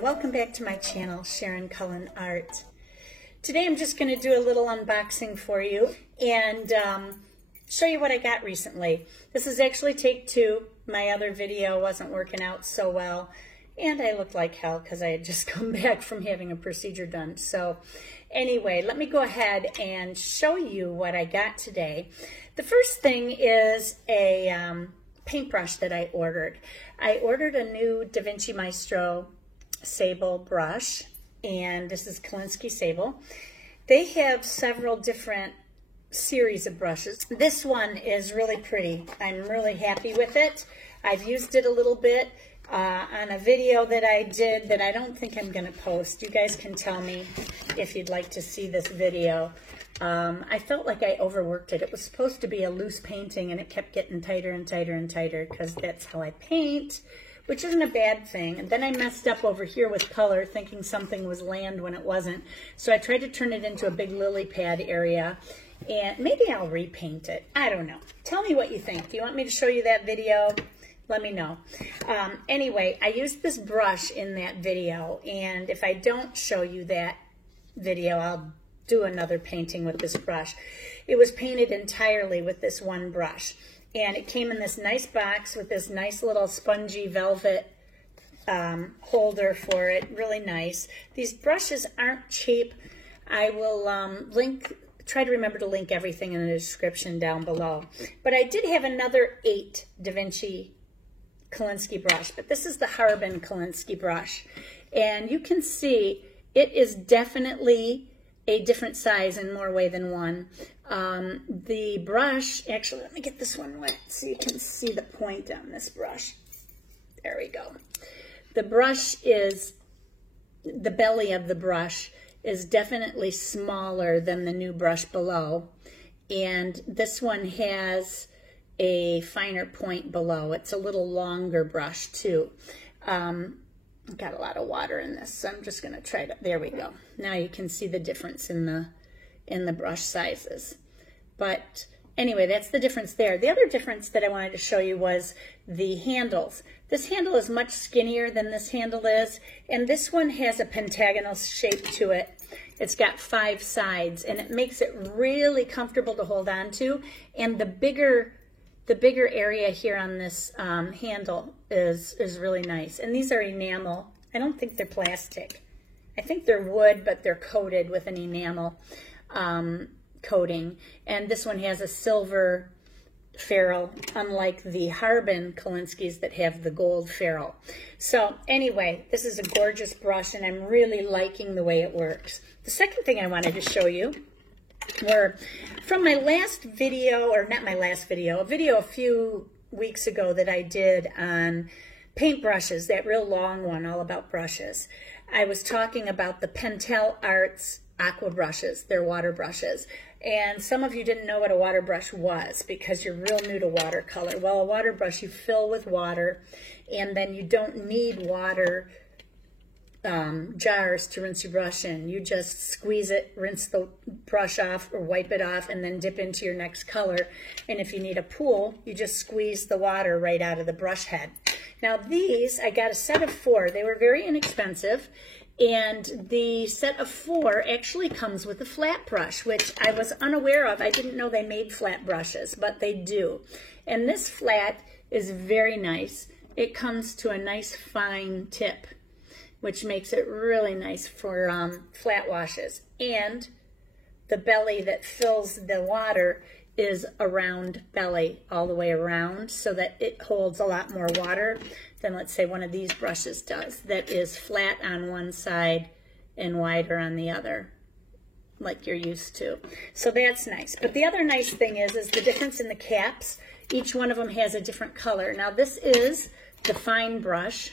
welcome back to my channel, Sharon Cullen Art. Today I'm just going to do a little unboxing for you and show you what I got recently. This is actually take two. My other video wasn't working out so well and I looked like hell because I had just come back from having a procedure done. So anyway, let me go ahead and show you what I got today. The first thing is a paintbrush that I ordered. I ordered a new Da Vinci Maestro Sable brush, and this is Kolinsky Sable. They have several different series of brushes. This one is really pretty. I'm really happy with it. I've used it a little bit on a video that I did that I don't think I'm going to post. You guys can tell me if you'd like to see this video. I felt like I overworked it. It was supposed to be a loose painting and it kept getting tighter and tighter and tighter because that's how I paint, which isn't a bad thing. And then I messed up over here with color thinking something was land when it wasn't. So I tried to turn it into a big lily pad area and maybe I'll repaint it. I don't know. Tell me what you think. Do you want me to show you that video? Let me know. Anyway, I used this brush in that video, and if I don't show you that video, I'll do another painting with this brush. It was painted entirely with this one brush, and it came in this nice box with this nice little spongy velvet holder for it. Really nice. These brushes aren't cheap. I will try to remember to link everything in the description down below. But I did have another 8 Da Vinci Kolinsky brush, but this is the Harbin Kolinsky brush, and you can see it is definitely a different size in more way than one. The brush, actually, let me get this one wet so you can see the point on this brush. There we go. The brush is, the belly of the brush is definitely smaller than the new brush below, and this one has a finer point below. It's a little longer brush too. Got a lot of water in this, so I'm just going to try to, there we go. Now you can see the difference in the brush sizes. But anyway, that's the difference there. The other difference that I wanted to show you was the handles. This handle is much skinnier than this handle is, and this one has a pentagonal shape to it. It's got 5 sides, and it makes it really comfortable to hold on to, and the bigger area here on this handle is really nice. And these are enamel. I don't think they're plastic. I think they're wood, but they're coated with an enamel coating. And this one has a silver ferrule, unlike the Harbin Kolinskys that have the gold ferrule. So anyway, this is a gorgeous brush, and I'm really liking the way it works. The second thing I wanted to show you were from my last video, or not my last video, a video a few weeks ago that I did on paintbrushes, that real long one all about brushes. I was talking about the Pentel Arts aqua brushes. They're water brushes. And some of you didn't know what a water brush was because you're real new to watercolor. Well, a water brush you fill with water, and then you don't need water jars to rinse your brush in. You just squeeze it, rinse the brush off or wipe it off, and then dip into your next color. And if you need a pool, you just squeeze the water right out of the brush head. Now these, I got a set of 4. They were very inexpensive, and the set of 4 actually comes with a flat brush, which I was unaware of. I didn't know they made flat brushes, but they do. And this flat is very nice. It comes to a nice fine tip, which makes it really nice for flat washes. And the belly that fills the water is a round belly all the way around, so that it holds a lot more water than, let's say, one of these brushes does, that is flat on one side and wider on the other, like you're used to. So that's nice. But the other nice thing is the difference in the caps. Each one of them has a different color. Now this is the fine brush,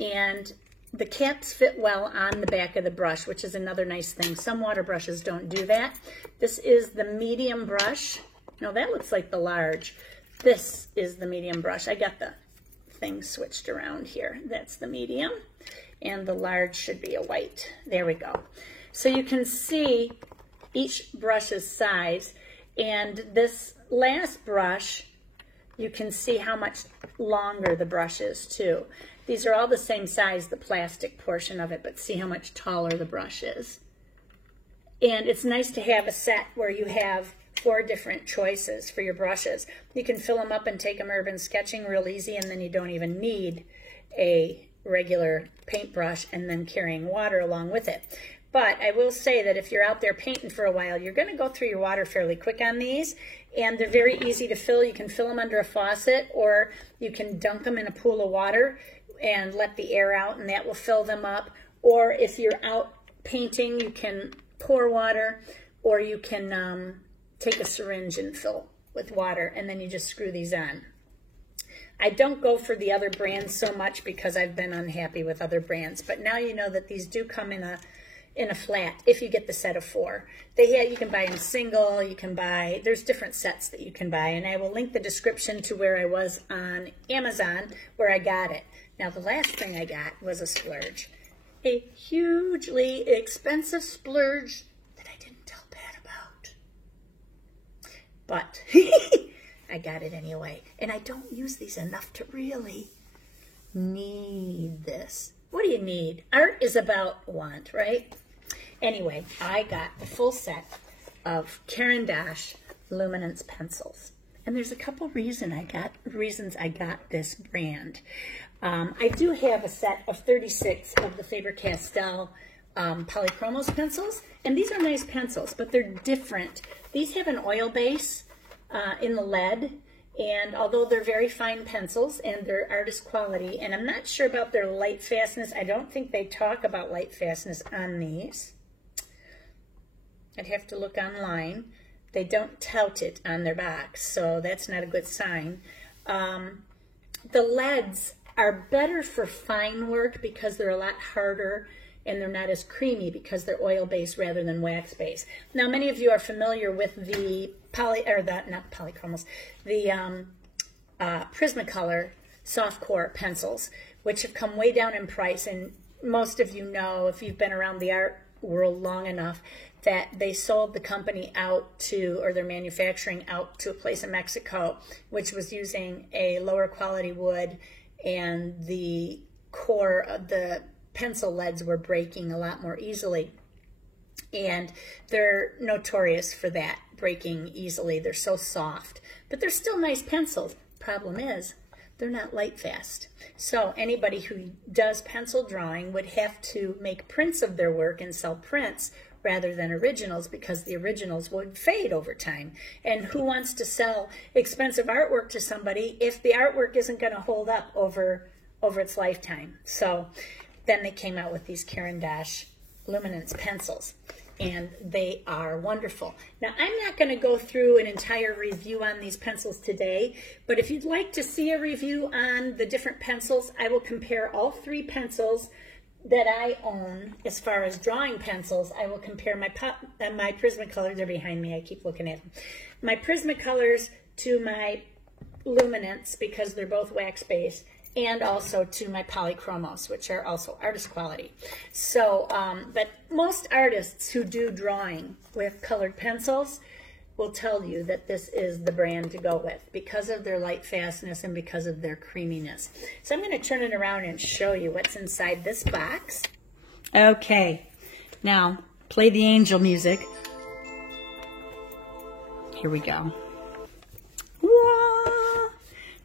and the caps fit well on the back of the brush, which is another nice thing. Some water brushes don't do that. This is the medium brush. No, that looks like the large. This is the medium brush. I got the thing switched around here. That's the medium, and the large should be a white. There we go. So you can see each brush's size, and this last brush you can see how much longer the brush is too. These are all the same size, the plastic portion of it, but see how much taller the brush is. And it's nice to have a set where you have 4 different choices for your brushes. You can fill them up and take them urban sketching real easy, and then you don't even need a regular paintbrush and then carrying water along with it. But I will say that if you're out there painting for a while, you're going to go through your water fairly quick on these, and they're very easy to fill. You can fill them under a faucet, or you can dunk them in a pool of water and let the air out, and that will fill them up. Or if you're out painting, you can pour water, or you can take a syringe and fill with water, and then you just screw these on. I don't go for the other brands so much because I've been unhappy with other brands, but now you know that these do come in a flat if you get the set of 4. You can buy them single, you can buy, there's different sets that you can buy, and I will link the description to where I was on Amazon where I got it. Now the last thing I got was a splurge. A hugely expensive splurge that I didn't tell Pat about. But I got it anyway. And I don't use these enough to really need this. What do you need? Art is about want, right? Anyway, I got the full set of Caran d'Ache Luminance pencils. And there's a couple reasons I got this brand. I do have a set of 36 of the Faber-Castell Polychromos pencils, and these are nice pencils, but they're different. These have an oil base in the lead, and although they're very fine pencils and they're artist quality, and I'm not sure about their light fastness. I don't think they talk about light fastness on these. I'd have to look online. They don't tout it on their box, so that's not a good sign. The leads are better for fine work because they're a lot harder and they're not as creamy because they're oil-based rather than wax-based. Now, many of you are familiar with the Prismacolor soft core pencils, which have come way down in price, and most of you know, if you've been around the art world long enough, that they sold the company out to, or their manufacturing out to a place in Mexico, which was using a lower quality wood, and the core of the pencil leads were breaking a lot more easily. And they're notorious for that, breaking easily. They're so soft, but they're still nice pencils. Problem is, they're not light fast. So anybody who does pencil drawing would have to make prints of their work and sell prints rather than originals, because the originals would fade over time. And who wants to sell expensive artwork to somebody if the artwork isn't going to hold up over its lifetime? So then they came out with these Caran d'Ache Luminance pencils, and they are wonderful. Now, I'm not going to go through an entire review on these pencils today, but if you'd like to see a review on the different pencils, I will compare all 3 pencils that I own as far as drawing pencils. I will compare my Prismacolor, they're behind me, I keep looking at them, my Prismacolors to my Luminance, because they're both wax-based, and also to my Polychromos, which are also artist quality. So, but most artists who do drawing with colored pencils will tell you that this is the brand to go with because of their light fastness and because of their creaminess. So I'm going to turn it around and show you what's inside this box. Okay, now play the angel music. Here we go.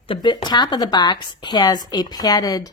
The top of the box has a padded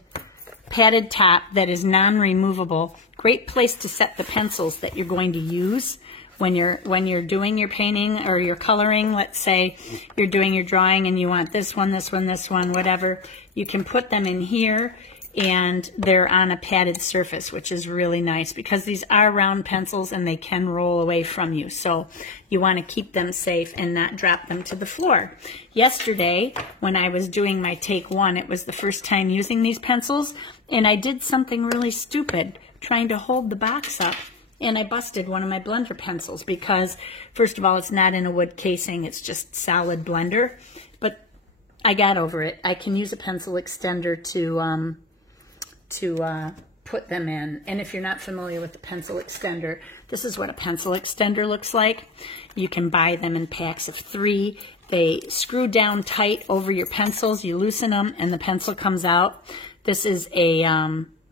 top that is non-removable. Great place to set the pencils that you're going to use when you're doing your painting or your coloring. Let's say you're doing your drawing and you want this one, this one, this one, whatever. You can put them in here, and they're on a padded surface, which is really nice because these are round pencils and they can roll away from you. So you want to keep them safe and not drop them to the floor. Yesterday, when I was doing my take 1, it was the first time using these pencils, and I did something really stupid trying to hold the box up, and I busted one of my blender pencils because, first of all, it's not in a wood casing, it's just solid blender, but I got over it. I can use a pencil extender to put them in. And if you're not familiar with the pencil extender, this is what a pencil extender looks like. You can buy them in packs of 3. They screw down tight over your pencils. You loosen them and the pencil comes out. This is a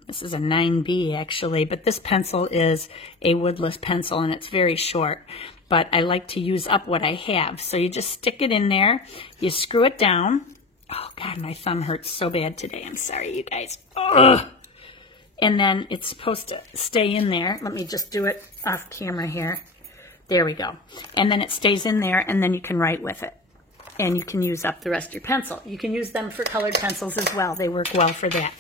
9B actually, but this pencil is a woodless pencil and it's very short. But I like to use up what I have. So you just stick it in there, you screw it down. Oh God, my thumb hurts so bad today. I'm sorry, you guys. Ugh. And then it's supposed to stay in there. Let me just do it off camera here. There we go. And then it stays in there and then you can write with it. And you can use up the rest of your pencil. You can use them for colored pencils as well. They work well for that.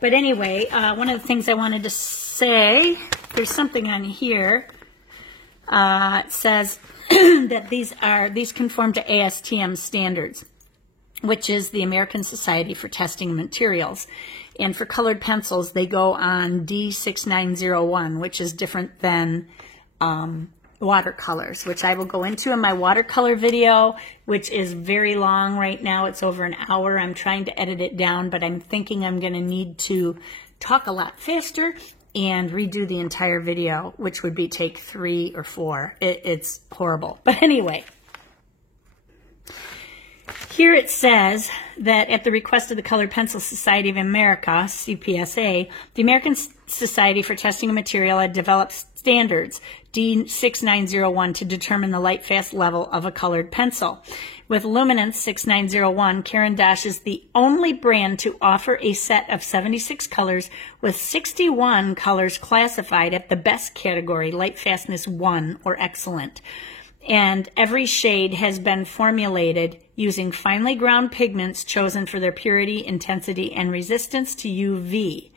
But anyway, one of the things I wanted to say, there's something on here. It says that these conform to ASTM standards, which is the American Society for Testing Materials. And for colored pencils, they go on D6901, which is different than watercolors, which I will go into in my watercolor video, which is very long right now. It's over an hour. I'm trying to edit it down, but I'm thinking I'm going to need to talk a lot faster and redo the entire video, which would be take 3 or 4. It's horrible. But anyway, here it says that at the request of the Colored Pencil Society of America, CPSA, the American Society for Testing of Material had developed standards, D6901, to determine the light fast level of a colored pencil. With Luminance 6901, Caran d'Ache is the only brand to offer a set of 76 colors with 61 colors classified at the best category, light fastness 1 or excellent. And every shade has been formulated using finely ground pigments chosen for their purity, intensity, and resistance to UV.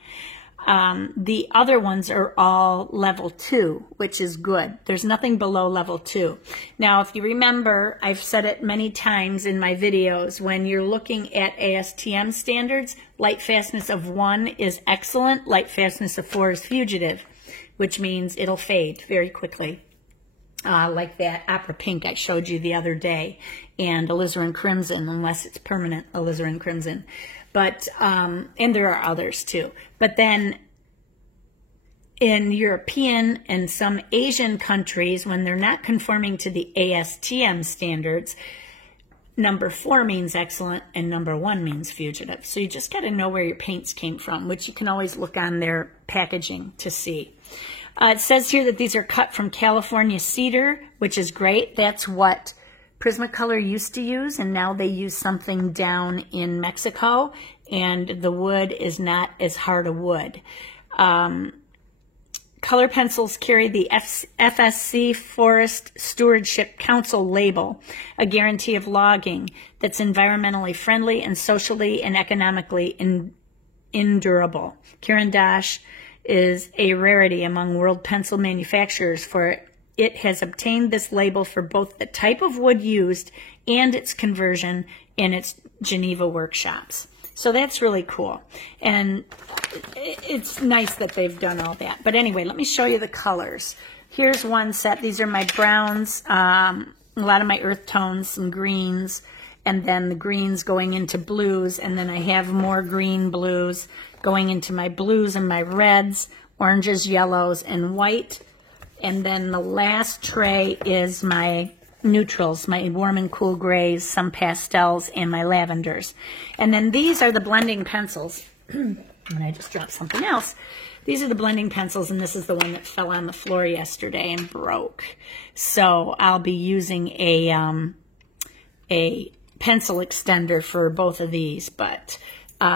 The other ones are all level 2, which is good. There's nothing below level 2. Now, if you remember, I've said it many times in my videos, when you're looking at ASTM standards, light fastness of 1 is excellent, light fastness of 4 is fugitive, which means it'll fade very quickly. Like that Opera Pink I showed you the other day, and Alizarin Crimson, unless it's permanent Alizarin Crimson. But, and there are others too. But then in European and some Asian countries, when they're not conforming to the ASTM standards, number 4 means excellent and number 1 means fugitive. So you just got to know where your paints came from, which you can always look on their packaging to see. It says here that these are cut from California cedar, which is great. That's what Prismacolor used to use, and now they use something down in Mexico, and the wood is not as hard a wood. Color pencils carry the FSC Forest Stewardship Council label, a guarantee of logging that's environmentally friendly and socially and economically endurable. Caran d'Ache is a rarity among world pencil manufacturers, for it has obtained this label for both the type of wood used and its conversion in its Geneva workshops. So that's really cool. And it's nice that they've done all that. But anyway, let me show you the colors. Here's one set. These are my browns, a lot of my earth tones, some greens, and then the greens going into blues. And then I have more green blues going into my blues and my reds, oranges, yellows, and white. And then the last tray is my neutrals, my warm and cool grays, some pastels, and my lavenders. And then these are the blending pencils. And I just dropped something else. These are the blending pencils, and this is the one that fell on the floor yesterday and broke. So I'll be using a pencil extender for both of these, but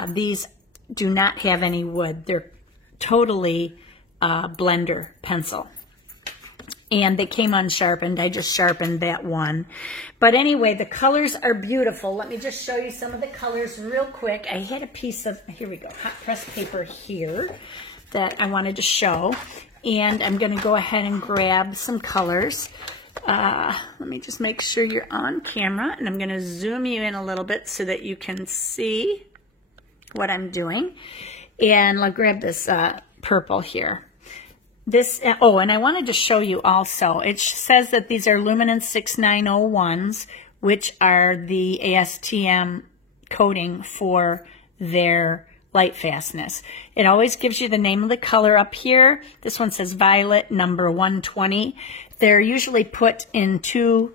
these do not have any wood. They're totally blender pencil. And they came unsharpened. I just sharpened that one. But anyway, the colors are beautiful. Let me just show you some of the colors real quick. I had a piece of, here we go, hot press paper here that I wanted to show. And I'm going to go ahead and grab some colors. Let me just make sure you're on camera. And I'm going to zoom you in a little bit so that you can see what I'm doing. And I'll grab this purple here. This, oh, and I wanted to show you also, it says that these are Luminance 6901s, which are the ASTM coding for their light fastness. It always gives you the name of the color up here. This one says Violet number 120. They're usually put in two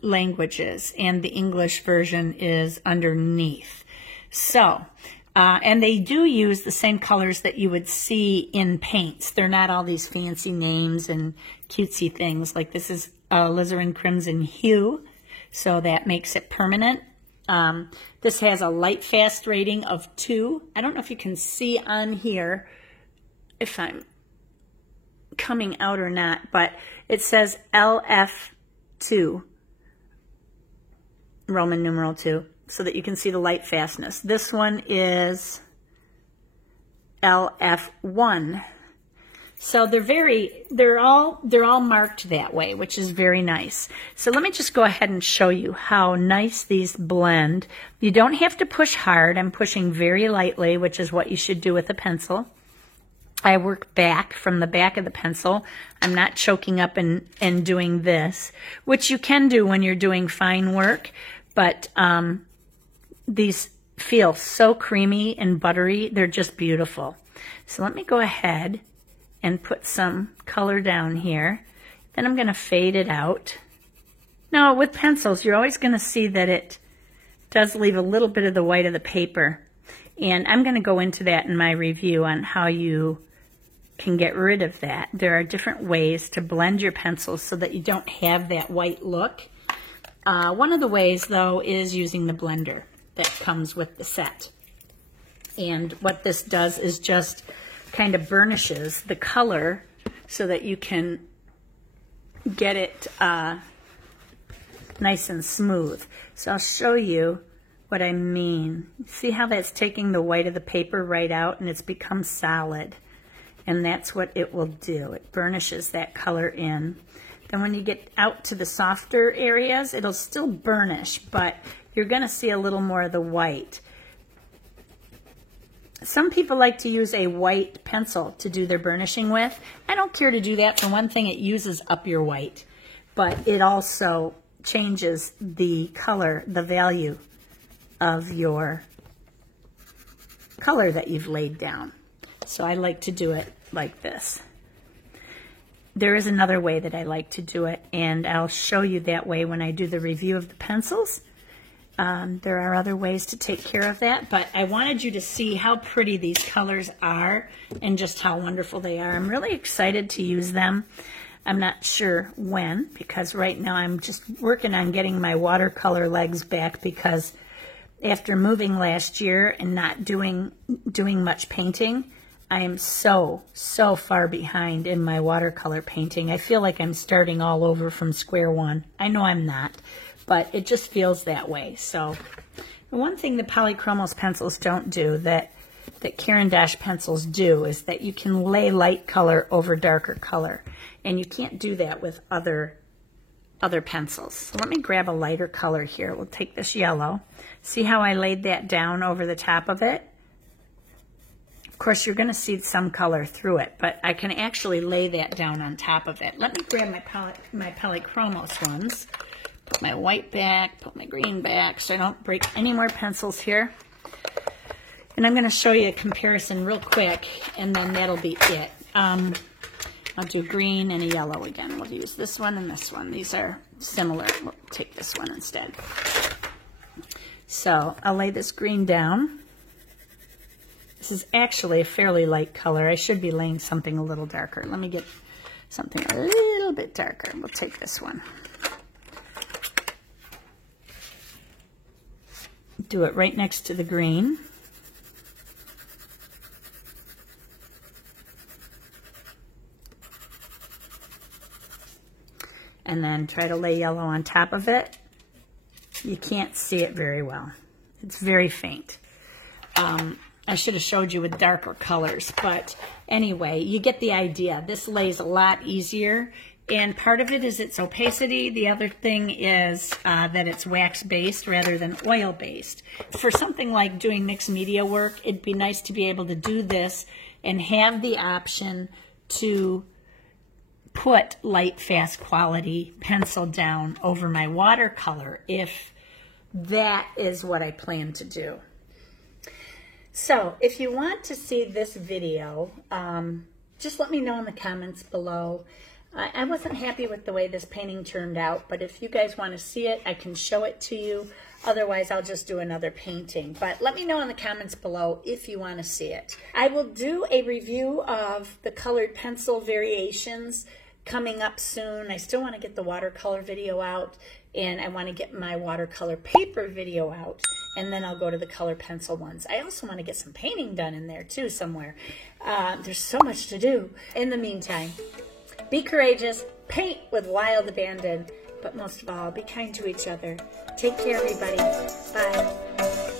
languages, and the English version is underneath. So, and they do use the same colors that you would see in paints. They're not all these fancy names and cutesy things. Like this is alizarin crimson hue, so that makes it permanent. This has a light fast rating of 2. I don't know if you can see on here if I'm coming out or not, but it says LF2, Roman numeral 2, so that you can see the light fastness. This one is LF1. So they're all marked that way, which is very nice. So let me just go ahead and show you how nice these blend. You don't have to push hard. I'm pushing very lightly, which is what you should do with a pencil. I work back from the back of the pencil. I'm not choking up and doing this, which you can do when you're doing fine work, but these feel so creamy and buttery. They're just beautiful. So let me go ahead and put some color down here. Then I'm going to fade it out. Now, with pencils, you're always going to see that it does leave a little bit of the white of the paper. And I'm going to go into that in my review on how you can get rid of that. There are different ways to blend your pencils so that you don't have that white look. One of the ways, though, is using the blender that comes with the set. And what this does is just kind of burnishes the color so that you can get it nice and smooth. So I'll show you what I mean. See how that's taking the white of the paper right out and it's become solid. And that's what it will do. It burnishes that color in. Then when you get out to the softer areas, it'll still burnish, but you're going to see a little more of the white. Some people like to use a white pencil to do their burnishing with. I don't care to do that. For one thing, it uses up your white, but it also changes the color, the value of your color that you've laid down. So I like to do it like this. There is another way that I like to do it, and I'll show you that way when I do the review of the pencils. There are other ways to take care of that, but I wanted you to see how pretty these colors are and just how wonderful they are. I'm really excited to use them. I'm not sure when, because right now I'm just working on getting my watercolor legs back, because after moving last year and not doing much painting, I am so far behind in my watercolor painting. I feel like I'm starting all over from square one. I know I'm not, but it just feels that way. So the one thing that Polychromos pencils don't do that Caran d'Ache pencils do is that you can lay light color over darker color, and you can't do that with other pencils. So let me grab a lighter color here. We'll take this yellow. See how I laid that down over the top of it? Of course, you're going to see some color through it, but I can actually lay that down on top of it. Let me grab my Polychromos ones. Put my white back, put my green back, so I don't break any more pencils here. And I'm going to show you a comparison real quick, and then that'll be it. I'll do green and a yellow again. We'll use this one and this one. These are similar. We'll take this one instead. So I'll lay this green down. This is actually a fairly light color. I should be laying something a little darker. Let me get something a little bit darker. We'll take this one. Do it right next to the green. And then try to lay yellow on top of it. You can't see it very well. It's very faint. I should have showed you with darker colors, but anyway, you get the idea. This lays a lot easier, and part of it is its opacity. The other thing is that it's wax-based rather than oil-based. For something like doing mixed media work, it'd be nice to be able to do this and have the option to put light, fast quality pencil down over my watercolor if that is what I plan to do. So if you want to see this video, just let me know in the comments below. I wasn't happy with the way this painting turned out, but if you guys want to see it, I can show it to you. Otherwise, I'll just do another painting. But let me know in the comments below if you want to see it. I will do a review of the colored pencil variations coming up soon. I still want to get the watercolor video out, and I want to get my watercolor paper video out, and then I'll go to the color pencil ones. I also want to get some painting done in there too somewhere. There's so much to do. In the meantime, be courageous, paint with wild abandon, but most of all, be kind to each other. Take care, everybody. Bye.